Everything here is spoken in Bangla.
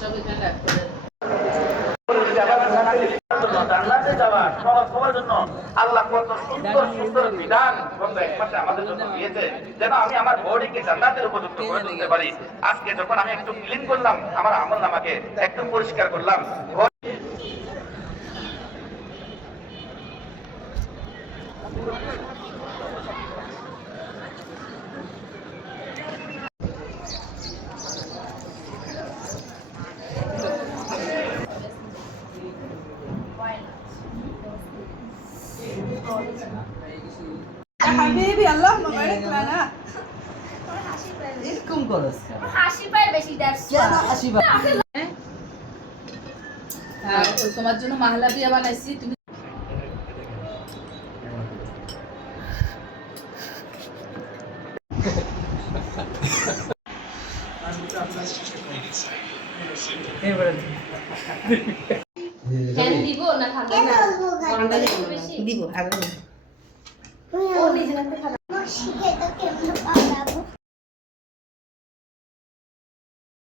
সব এখানে রাখতে জান্নাতে যাওয়া সহজ হওয়ার জন্য আল্লাহ কত সুন্দর সুন্দর বিধান একমাত্র আমাদের জন্য দিয়েছে, যেন আমি আমার বডিকে জান্নাতের উপযুক্ত করে তুলতে পারি। আজকে যখন আমি একটু ক্লিন করলাম, আমার আমল নামাকে একটু পরিষ্কার করলাম, حبيبي اللهم بارك لنا এরকম করস হাসি পায় বেশি দ্যাটস কেন হাসি পায় তোমার জন্য মাহলাবিয়া বানাইছি তুমি ফ্যান দিব না ঠান্ডা না ঠান্ডা বেশি দিব আর ও নিজে রাখতে খারাপ